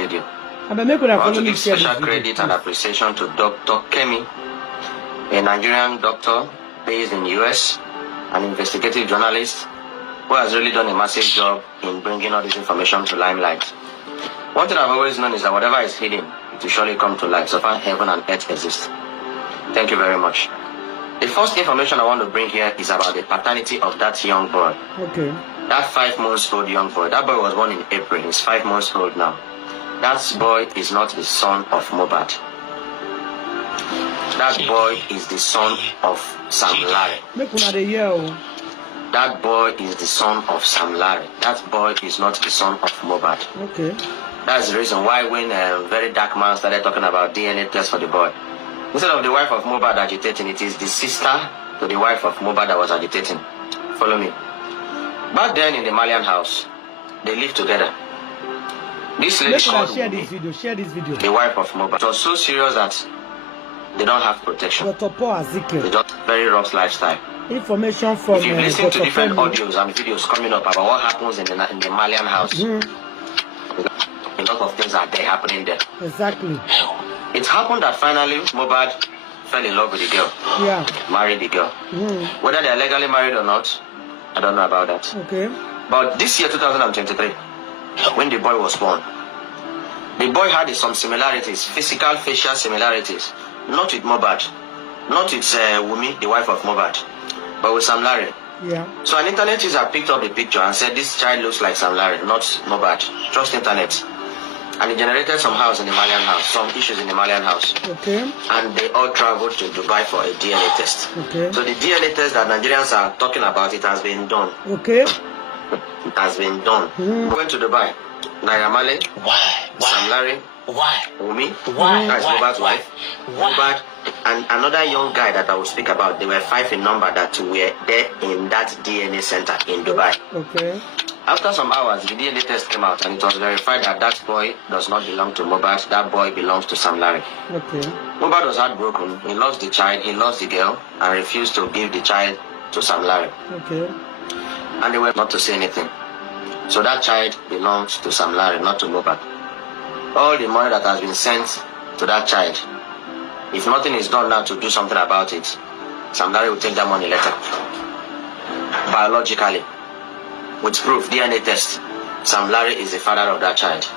video. I want to give special credit and appreciation to Dr. Kemi, a Nigerian doctor based in the US, an investigative journalist who has really done a massive job in bringing all this information to limelight. One thing I've always known is that whatever is hidden, it will surely come to light, so far heaven and earth exist. Thank you very much. The first information I want to bring here is about the paternity of that young boy. Okay. That 5-month-old young boy. That boy was born in April. He's 5 months old now. That boy is not the son of Mohbad. That boy is the son of Sam Larry. That boy is the son of Sam Larry. That boy is not the son of Mohbad. Okay. That's the reason why when a very dark man started talking about DNA test for the boy, instead of the wife of Mohbad agitating, it is the sister to the wife of Mohbad that was agitating. Follow me. Back then in the Malian house, they lived together. This lady called share this video. The wife of Mohbad. It was so serious that they don't have protection. They just very rough lifestyle. Information from if you listen to different audios and videos coming up about what happens in the Malian house, a lot of things are there happening there. Exactly. It happened that finally Mohbad fell in love with the girl. Yeah. Married the girl. Whether they are legally married or not, I don't know about that. Okay. But this year, 2023, when the boy was born, the boy had some similarities, physical, facial similarities. Not with Mohbad, not with WUNMI, the wife of Mohbad, but with Sam Larry. Yeah. So an internet user picked up the picture and said this child looks like Sam Larry, not Mohbad. Trust internet. And it generated some some issues in the Malian house. Okay. And they all traveled to Dubai for a DNA test. Okay. So the DNA test that Nigerians are talking about, it has been done. Okay. It has been done. We went to Dubai. Naira Marley. Why? Sam Larry. Why? WUNMI. Why? That's Mohbad's wife. Mohbad and another young guy that I will speak about. They were 5 in number that were there in that DNA center in Dubai. Okay. After some hours, the DNA test came out and it was verified that that boy does not belong to Mohbad. That boy belongs to Sam Larry. Okay. Mohbad was heartbroken. He lost the child, he lost the girl, and refused to give the child to Sam Larry. Okay. And they were not to say anything. So that child belongs to Sam Larry, not to Mohbad. All the money that has been sent to that child, if nothing is done now to do something about it, Sam Larry will take that money later. Biologically, with proof, DNA test, Sam Larry is the father of that child.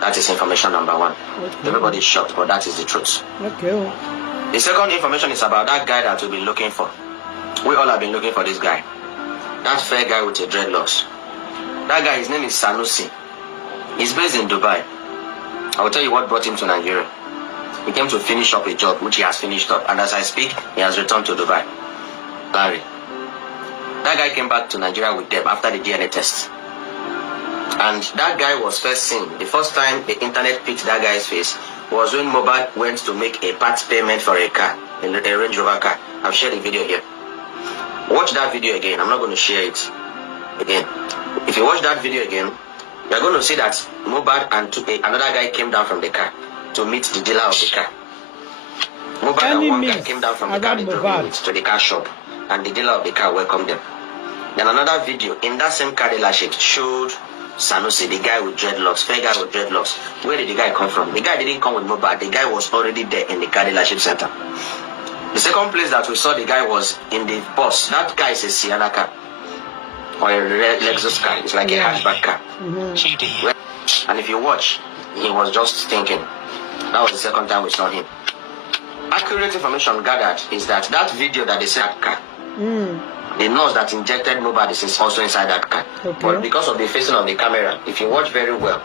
That is information number 1. Okay. Everybody is shocked, but that is the truth. Okay. The second information is about that guy that we've been looking for. We all have been looking for this guy. That fair guy with the dreadlocks. That guy, his name is Sanusi. He's based in Dubai. I will tell you what brought him to Nigeria. He came to finish up a job, which he has finished up. And as I speak, he has returned to Dubai. Larry. That guy came back to Nigeria with them after the DNA test. And that guy was first seen. The first time the internet picked that guy's face was when Mohbad went to make a part payment for a car, a Range Rover car. I've shared the video here. Watch that video again. I'm not going to share it again. If you watch that video again, you're going to see that Mohbad and another guy came down from the car to meet the dealer of the car. Mohbad and one guy came down from the car to the car shop, and the dealer of the car welcomed them. Then another video in that same car dealership showed Sanusi, the guy with dreadlocks, fair guy with dreadlocks. Where did the guy come from? The guy didn't come with Mohbad. The guy was already there in the car dealership center. The second place that we saw the guy was in the bus. That car is a Sienna car or a Lexus car. It's like a hatchback car. And if you watch, he was just thinking. That was the second time we saw him. Accurate information gathered is that video that they said that car, the nurse that injected Mohbad is also inside that car. Okay. But because of the facing of the camera, if you watch very well,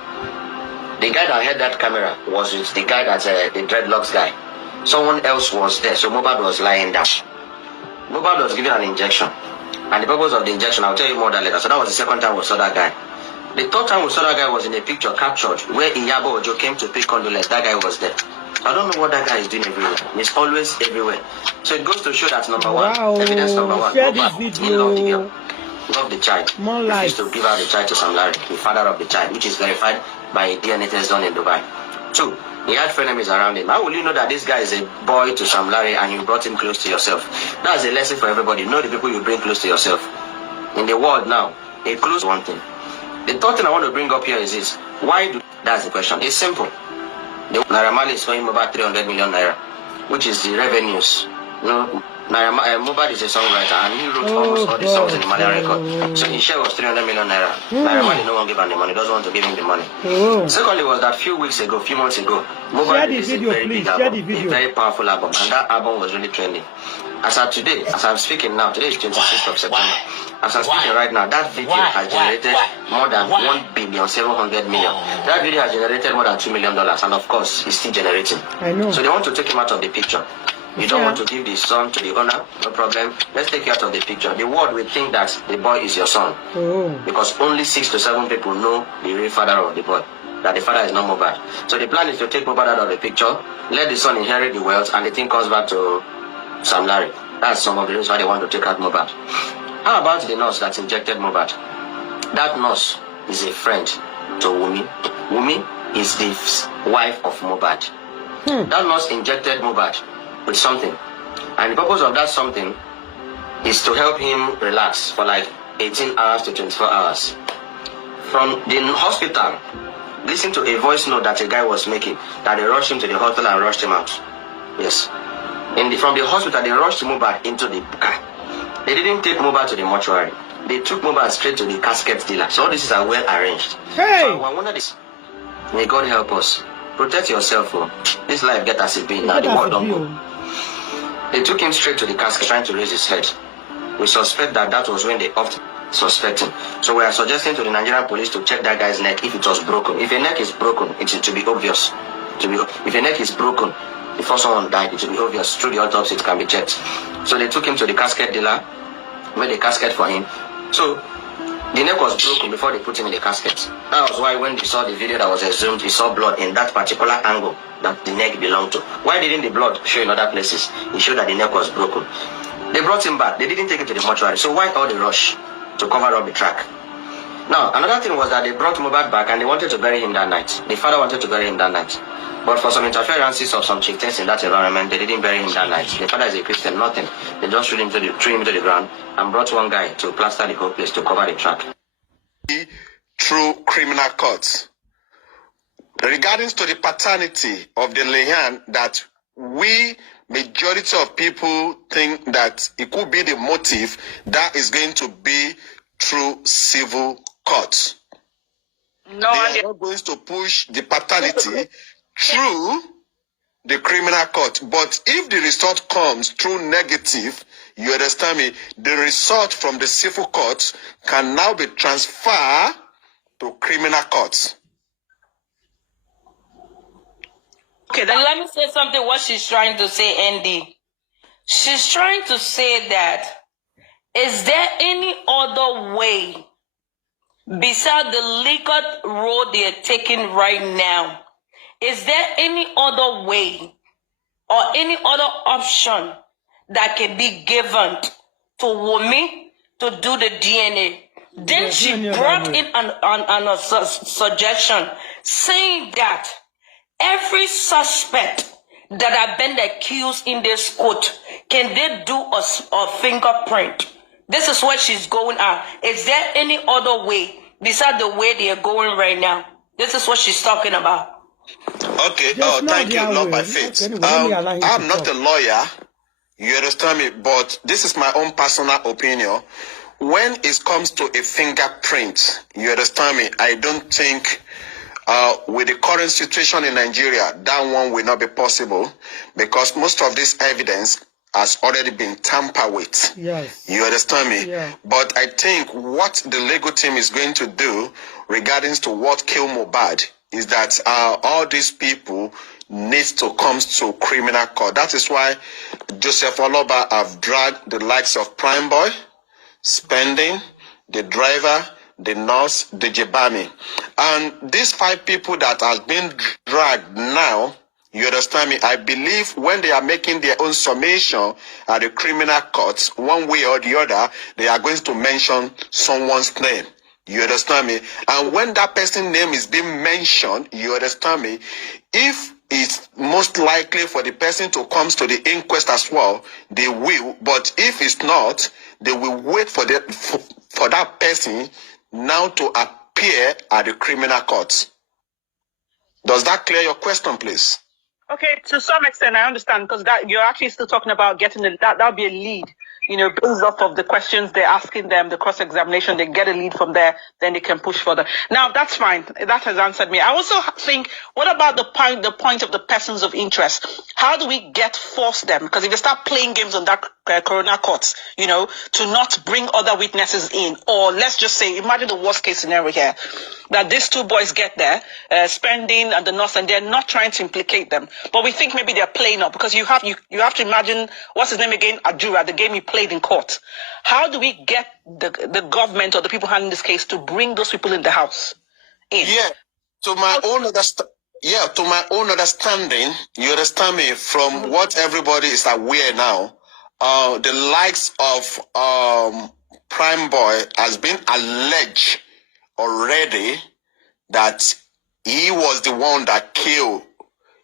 the guy that had that camera was with the guy that's the dreadlocks guy. Someone else was there, so Mohbad was lying down. Mohbad was given an injection. And the purpose of the injection, I'll tell you more that later. So that was the second time we saw that guy. The third time we saw that guy was in a picture captured where Iyabo Ojo came to pay condolence. That guy was there. I don't know what that guy is doing everywhere. He's always everywhere. So it goes to show that number one, evidence number 1. Share this video. He loved the girl. Loved the child. More he life. used to give out the child to Sam Larry, the father of the child, which is verified by a DNA test done in Dubai. 2, he had frenemies around him. How will you know that this guy is a boy to Sam Larry and you brought him close to yourself? That's a lesson for everybody. Know the people you bring close to yourself. In the world now, a close one thing. The third thing I want to bring up here is this. Why do That's the question. It's simple. The Naira Marley is owing about 300 million naira, which is the revenues. Mobad is a songwriter, and he wrote almost all the songs in the Malian record. So his share was 300 million naira. Naira Marley no one gave him the money, doesn't want to give him the money. Secondly, was that few months ago, Mobad released a very big album, a very powerful album, and that album was really trending. As of today, as I'm speaking now, today is 26th of September. As I'm speaking right now, that video has generated more than 1,700,000,000. That video has generated more than $2 million, and of course, it's still generating. I know. So they want to take him out of the picture. You don't want to give the son to the owner, no problem. Let's take you out of the picture. The world will think that the boy is your son. Because only 6 to 7 people know the real father of the boy, that the father is not Mobad. So the plan is to take Mobad out of the picture, let the son inherit the wealth, and the thing comes back to Sam Larry. That's some of the reasons why they want to take out Mobad. How about the nurse that injected Mobad? That nurse is a friend to WUNMI. WUNMI is the wife of Mobad. That nurse injected Mobad with something, and the purpose of that something is to help him relax for like 18 hours to 24 hours. From the hospital, listen to a voice note that a guy was making, that they rushed him to the hospital and rushed him out. Yes. From the hospital, they rushed Mobad into the car. They didn't take Mobad to the mortuary. They took Mobad straight to the casket dealer. So all this is well arranged. Hey! So I wonder this. May God help us. Protect yourself. This life get as it be. Now the world don't go. They took him straight to the casket, trying to raise his head. We suspect that was when they often suspecting. So we are suggesting to the Nigerian police to check that guy's neck if it was broken. If a neck is broken, it should be obvious. If a neck is broken before someone died, it should be obvious. Through the autopsy, it can be checked. So they took him to the casket dealer, made a casket for him. So the neck was broken before they put him in the casket. That was why when they saw the video that was exhumed, we saw blood in that particular angle that the neck belonged to. Why didn't the blood show in other places? It showed that the neck was broken. They brought him back. They didn't take him to the mortuary. So why all the rush to cover up the track? Now, another thing was that they brought Mobad back and they wanted to bury him that night. The father wanted to bury him that night. But for some interferences of some chieftains in that environment, they didn't bury him that night. The father is a Christian, nothing. They just threw him to the ground and brought one guy to plaster the whole place to cover the track. Through criminal courts. Regarding to the paternity of the Lehan, that majority of people think that it could be the motive, that is going to be through civil courts. No, they are not going to push the paternity through the criminal court. But if the result comes through negative, you understand me, the result from the civil courts can now be transferred to criminal courts. Okay, then let me say something what she's trying to say, Andy. She's trying to say that, is there any other way besides the liquor road they're taking right now? Is there any other way or any other option that can be given to WUNMI to do the DNA? Then she brought in a suggestion saying that every suspect that have been accused in this court, can they do a fingerprint? This is what she's going at. Is there any other way besides the way they are going right now? This is what she's talking about. Okay, thank you, Lord by faith. I'm not a lawyer, you understand me, but this is my own personal opinion. When it comes to a fingerprint, you understand me, I don't think with the current situation in Nigeria, that one will not be possible, because most of this evidence has already been tampered with. Yes. You understand me? Yeah. But I think what the legal team is going to do regarding to what killed Mobad is that all these people needs to come to criminal court. That is why Joseph Oloba have dragged the likes of Prime Boy, Spending, the driver, the nurse, the Jebami. And these 5 people that have been dragged now, you understand me, I believe when they are making their own summation at the criminal courts, one way or the other, they are going to mention someone's name. You understand me? And when that person's name is being mentioned, you understand me, if it's most likely for the person to come to the inquest as well, they will. But if it's not, they will wait for that person now to appear at the criminal courts. Does that clear your question, please? Okay, to some extent, I understand, because that you're actually still talking about getting that'll be a lead. Based off of the questions they're asking them, the cross-examination, they get a lead from there, then they can push further. Now, that's fine. That has answered me. I also think, what about the point of the persons of interest? How do we force them? Because if they start playing games on that coroner court, to not bring other witnesses in, or let's just say, imagine the worst case scenario here, that these two boys get there, spending and the nurse, and they're not trying to implicate them. But we think maybe they're playing up, because you have to imagine, what's his name again? Adjura, the game he played in court. How do we get the government or the people handling this case to bring those people in the house in? Yeah, to my own understanding, you understand me, from what everybody is aware now, the likes of Prime Boy has been alleged already that he was the one that killed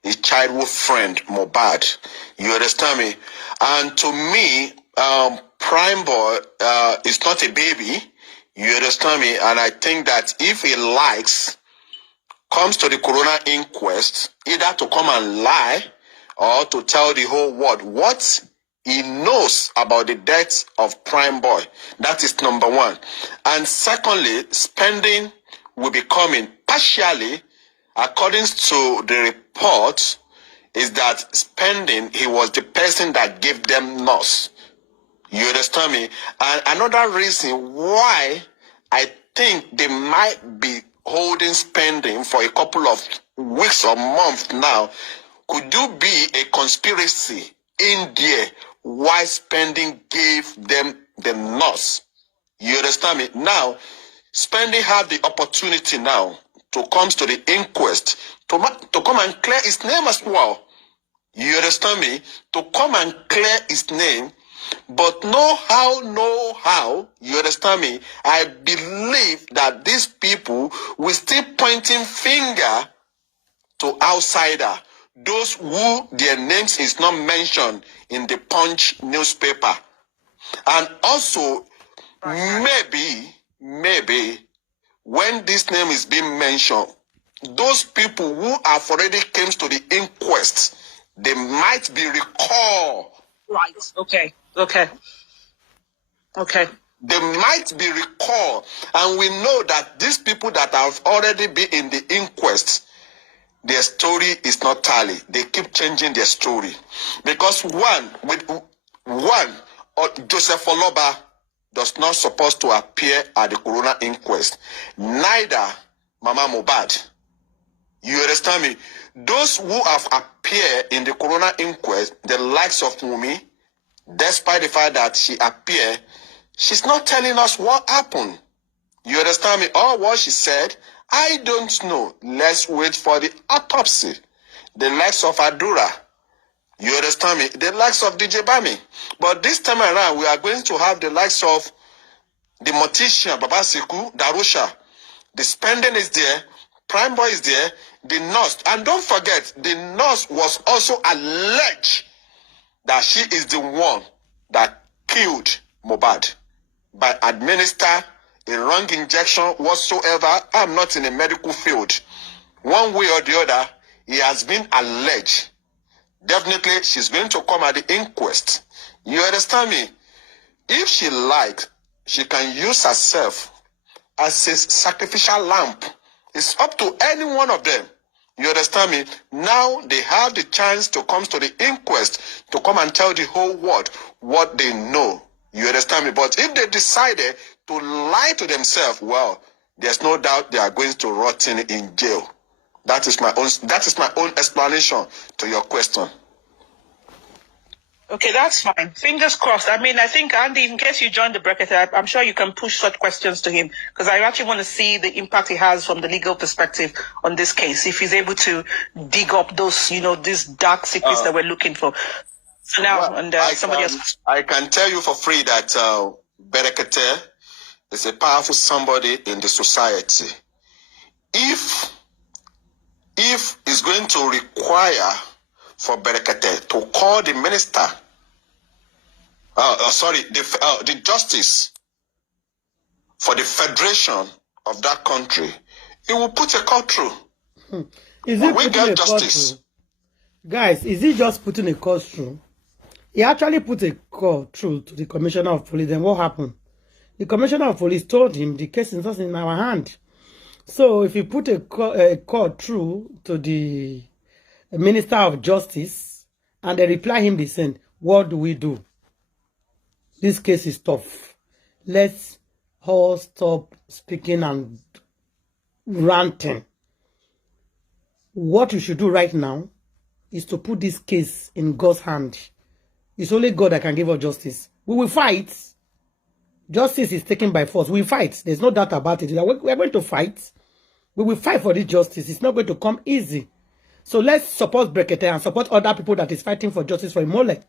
his childhood friend Mohbad. You understand me? And to me, Prime Boy is not a baby. You understand me? And I think that if he comes to the coroner inquest, either to come and lie or to tell the whole world what he knows about the death of Prime Boy. That is number one. And secondly, spending will be coming partially, according to the report, is that spending, he was the person that gave them nurse. You understand me? And another reason why I think they might be holding spending for a couple of weeks or months now, could you be a conspiracy in there why spending gave them the nurse? You understand me? Now, spending had the opportunity now to come to the inquest, to come and clear his name as well. You understand me? To come and clear his name, but no how, you understand me? I believe that these people will still pointing finger to outsider, those who their names is not mentioned in the Punch newspaper. And also, maybe, when this name is being mentioned, those people who have already came to the inquest, they might be recalled. Right. Okay. They might be recalled. And we know that these people that have already been in the inquest, their story is not tally. They keep changing their story. Because Joseph Oloba does not supposed to appear at the coroner inquest. Neither Mama Mohbad. You understand me? Those who have appeared in the coroner inquest, the likes of WUNMI, despite the fact that she appeared, she's not telling us what happened. You understand me? Or what she said, I don't know. Let's wait for the autopsy. The likes of Adura. You understand me? The likes of DJ Bami. But this time around, we are going to have the likes of the mortician, Babasiku, Darusha. The spending is there. Prime Boy is there. The nurse. And don't forget, the nurse was also alleged that she is the one that killed Mohbad by administer a wrong injection whatsoever. I'm not in a medical field. One way or the other, he has been alleged. Definitely, she's going to come at the inquest. You understand me? If she likes, she can use herself as a sacrificial lamb. It's up to any one of them. You understand me? Now they have the chance to come to the inquest to come and tell the whole world what they know. You understand me? But if they decided to lie to themselves, well, there's no doubt they are going to rot in jail. That is my own explanation to your question. Okay, that's fine. Fingers crossed. I mean, I think, Andy, in case you joined the bracket, I'm sure you can push such questions to him, because I actually want to see the impact he has from the legal perspective on this case, if he's able to dig up those, these dark secrets that we're looking for. So now, well, and somebody else. I can tell you for free that Berekete is a powerful somebody in the society. If it's going to require for Berekete to call the minister, the justice for the federation of that country, he will put a call through. Is he we putting get a court justice. through? Guys, is he just putting a court through? He actually put a call through to the commissioner of police. Then what happened? The commissioner of police told him the case is not in our hand. So if you put a call through to the Minister of Justice and they reply him the same, what do we do? This case is tough. Let's all stop speaking and ranting. What we should do right now is to put this case in God's hand. It's only God that can give us justice. We will fight. Justice is taken by force. We fight. There's no doubt about it. We're going to fight. We will fight for this justice. It's not going to come easy. So let's support Brekete and support other people that is fighting for justice for Imole.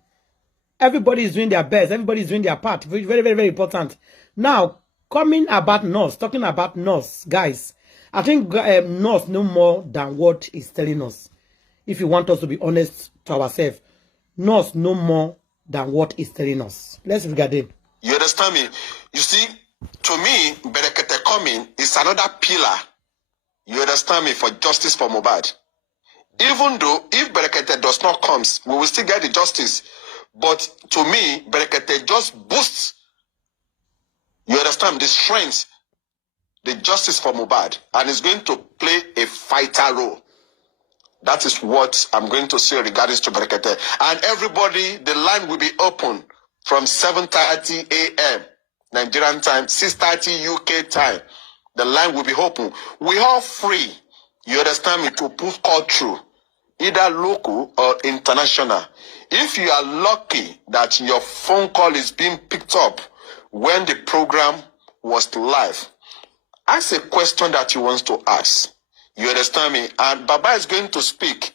Everybody is doing their best. Everybody is doing their part. Very, very, very important. Now, coming about North, talking about North, guys, I think North know more than what he's telling us. If you want us to be honest to ourselves, North know more than what he's telling us. Let's regard him. You understand me? You see, to me, Berekete coming is another pillar. You understand me, for justice for Mohbad. Even though if Berekete does not come, we will still get the justice. But to me, Berekete just boosts, you understand, the strength, the justice for Mohbad, and is going to play a fighter role. That is what I'm going to say regarding to Berekete. And everybody, the line will be open from 7:30 a.m. Nigerian time, 6:30 UK time. The line will be open. We are free, you understand me, to put call through, either local or international. If you are lucky that your phone call is being picked up when the program was live, ask a question that you want to ask. You understand me? And Baba is going to speak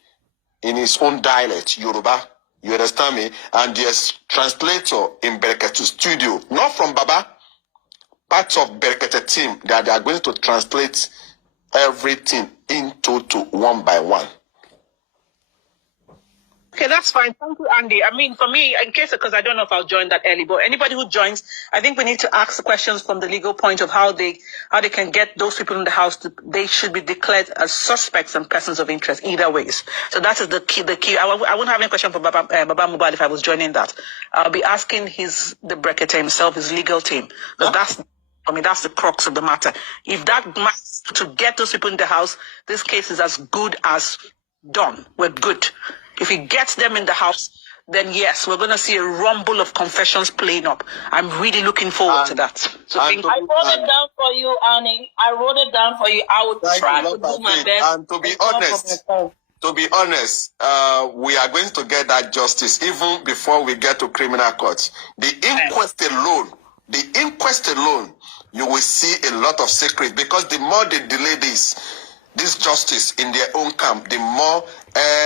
in his own dialect, Yoruba. You understand me? And there's translator in Berekete studio, not from Baba, part of Berekete team, that they are going to translate everything into one by one. Okay, that's fine. Thank you, Andy. I mean, for me, in case, because I don't know if I'll join that early, but anybody who joins, I think we need to ask the questions from the legal point of how they can get those people in the house. They should be declared as suspects and persons of interest, either ways. So that is the key. I wouldn't have any question for Baba Mohbad if I was joining that. I'll be asking the Brekete himself, his legal team, because that's the crux of the matter. If that matters to get those people in the house, this case is as good as done. We're good. If he gets them in the house, then yes, we're going to see a rumble of confessions playing up. I'm really looking forward to that. So I wrote it down for you, Annie. I wrote it down for you. I will try to do my best. And to be honest, we are going to get that justice even before we get to criminal court. The inquest alone, you will see a lot of secrets, because the more they delay this justice in their own camp, the more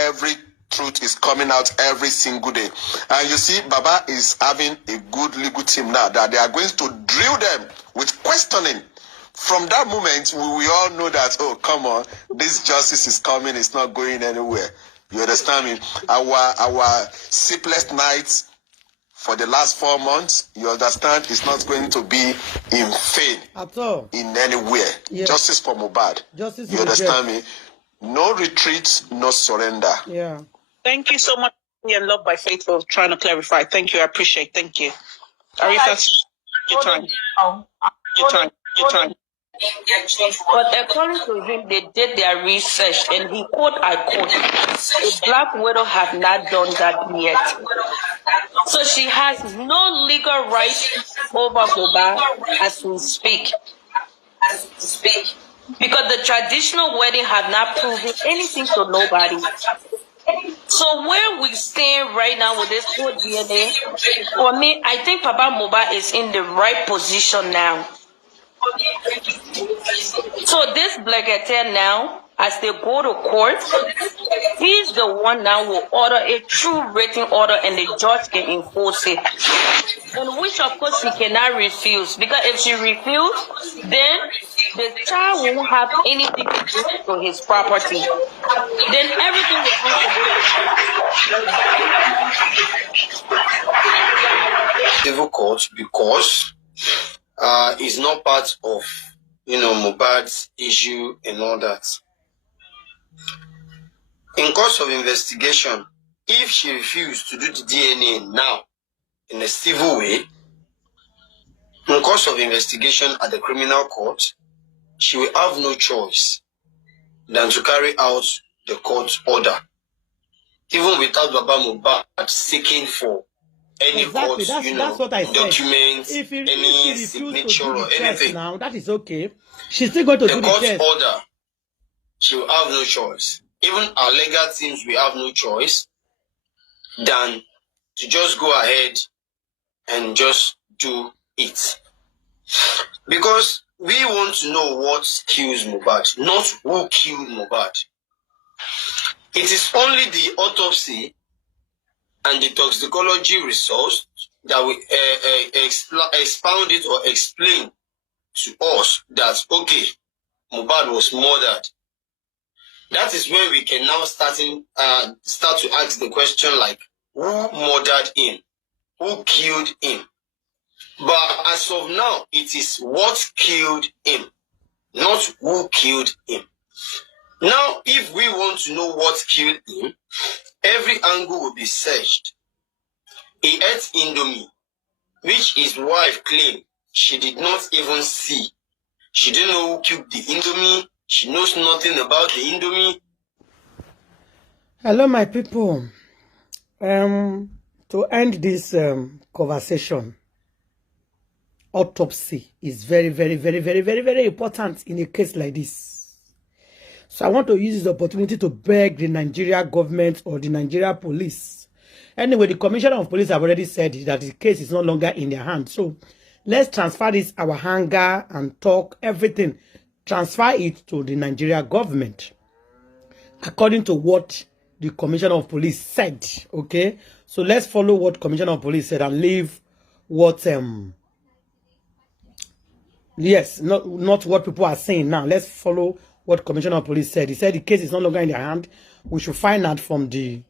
every truth is coming out every single day. And you see, Baba is having a good legal team now that they are going to drill them with questioning. From that moment, we all know that, oh, come on, this justice is coming, it's not going anywhere. You understand me? Our sleepless nights for the last 4 months, you understand, it's not going to be in vain at all, in anywhere. Yeah. Justice for Mohbad. Justice, you understand me? No retreat, no surrender. Yeah. Thank you so much, and Love by Faith, for trying to clarify. Thank you, I appreciate it. Thank you. Arifa, your time. Your time. But according to him, they did their research, and he quote, I quote, the Black Widow have not done that yet. So she has no legal right over Mohbad as we speak. Because the traditional wedding have not proven anything to nobody. So where we stand right now with this whole DNA, for me, I think Papa Mohbad is in the right position now. So this Brekete now, as they go to court, he's the one now will order a true written order, and the judge can enforce it. And which of course she cannot refuse, because if she refuses, then the child won't have anything to do to his property. Then everything will have to be difficult because it's not part of Mohbad's issue and all that. In course of investigation, if she refused to do the DNA now in a civil way, in course of investigation at the criminal court, she will have no choice than to carry out the court order, even without Baba Mohbad seeking for any court, that's what I documents, said. If any signature or anything. Now, that is okay. She's still going to do the test. The court order, she will have no choice. Even our legal teams will have no choice than to just go ahead and just do it. Because we want to know what kills Mohbad, not who killed Mohbad. It is only the autopsy and the toxicology results that will expound it or explain to us that, okay, Mohbad was murdered. That is when we can now start to ask the question like, who murdered him? Who killed him? But as of now, it is what killed him, not who killed him. Now, if we want to know what killed him, every angle will be searched. He ate Indomie, which his wife claimed she did not even see. She didn't know who killed the Indomie. She knows nothing about the Indomie. Hello, my people. To end this conversation, autopsy is very, very, very, very, very, very important in a case like this. So I want to use this opportunity to beg the Nigeria government or the Nigeria police. Anyway, the commissioner of police have already said that the case is no longer in their hands. So let's transfer this, our anger and talk, everything. Transfer it to the Nigeria government. According to what the commissioner of police said. Okay? So let's follow what commissioner of police said and leave what yes, not what people are saying now. Let's follow what commissioner of police said. He said the case is no longer in their hand. We should find out from the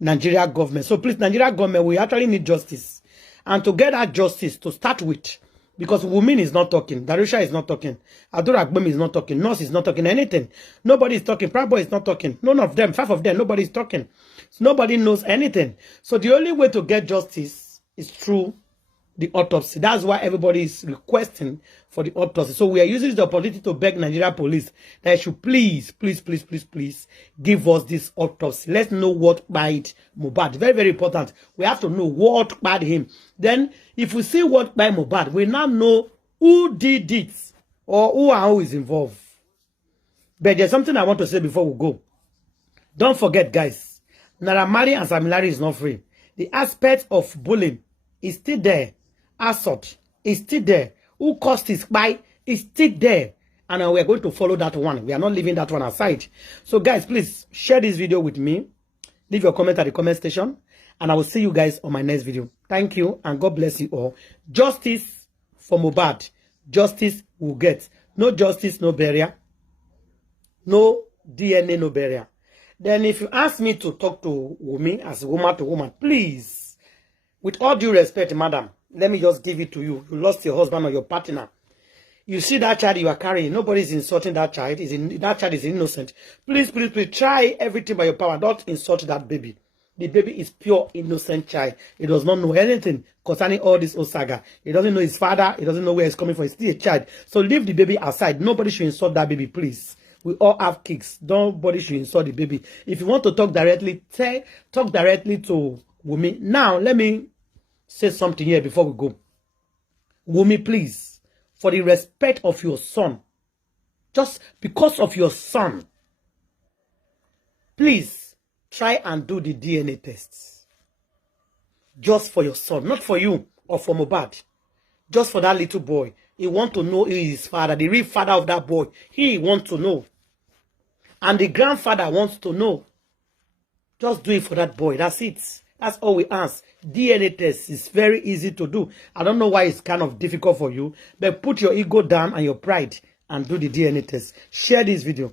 Nigeria government. So please, Nigeria government, we actually need justice. And to get that justice, to start with, because WUNMI is not talking, Darusha is not talking, Adora Agbemi is not talking, Nurse is not talking, anything. Nobody is talking, Prabo is not talking. None of them, 5 of them, nobody is talking. So nobody knows anything. So the only way to get justice is through the autopsy. That's why everybody is requesting for the autopsy. So we are using the opportunity to beg Nigeria police that they should please, please, please, please, please give us this autopsy. Let's know what bite Mohbad. Very, very important. We have to know what bite him. Then, if we see what bite Mohbad, we now know who did it or who and who is involved. But there's something I want to say before we go. Don't forget, guys, Naira Marley and Sam Larry is not free. The aspect of bullying is still there. Assault is still there. Who caused his spy is still there. And we are going to follow that one. We are not leaving that one aside. So guys, please share this video with me. Leave your comment at the comment section. And I will see you guys on my next video. Thank you and God bless you all. Justice for Mohbad. Justice will get. No justice, no burial. No DNA, no burial. Then if you ask me to talk to WUNMI as woman to woman, please, with all due respect, madam, let me just give it to you. You lost your husband or your partner. You see that child you are carrying. Nobody is insulting that child. That child is innocent. Please, please, please try everything by your power. Don't insult that baby. The baby is pure innocent child. He does not know anything concerning all this saga. He doesn't know his father. He doesn't know where he's coming from. He's still a child. So leave the baby aside. Nobody should insult that baby, please. We all have kids. Nobody should insult the baby. If you want to talk directly, talk directly to WUNMI. Now, let me say something here before we go. WUNMI, please, for the respect of your son, just because of your son, please try and do the DNA tests. Just for your son, not for you or for Mohbad. Just for that little boy. He wants to know who is his father, the real father of that boy. He wants to know. And the grandfather wants to know. Just do it for that boy. That's it. That's all we ask. DNA test is very easy to do. I don't know why it's kind of difficult for you, but put your ego down and your pride and do the DNA test. Share this video.